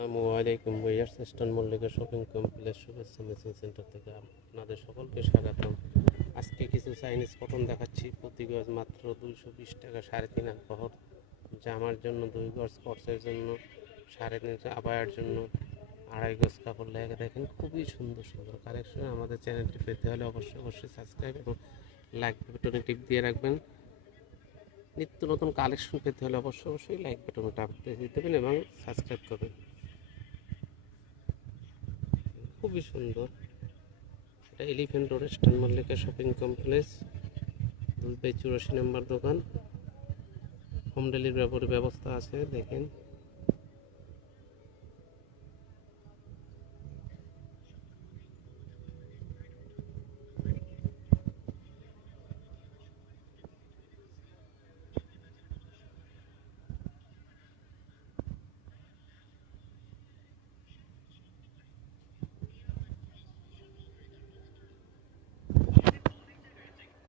আসসালামু আলাইকুম viewers, eastern Mallika shopping complex শুভেচ্ছা মেশিন সেন্টার থেকে আপনাদের সকলকে স্বাগতম। আজকে কিছু চাইনিজ কটন দেখাচ্ছি। প্রতি গজ মাত্র 220 টাকা, 3.5 হাত বহর। জামার জন্য 2 গজ, স্পর্টসের জন্য 3.5, আবায়ার জন্য 2.5 গজ কাপড় লেগে দেখেন। খুবই সুন্দর সুন্দর কালেকশন। আমাদের চ্যানেলটি পেতে হলে অবশ্যই সাবস্ক্রাইব এবং লাইক বাটনে টিপ দিয়ে রাখবেন। নিত্য নতুন কালেকশন পেতে হলে অবশ্যই লাইক বাটনে টাপ দিয়ে দেবেন এবং সাবস্ক্রাইব করবেন। খুবই সুন্দর। এটা elephant road, eastern Mallika shopping complex, 2/84 নম্বর দোকান। হোম ডেলিভারি ব্যবস্থা আছে। দেখেন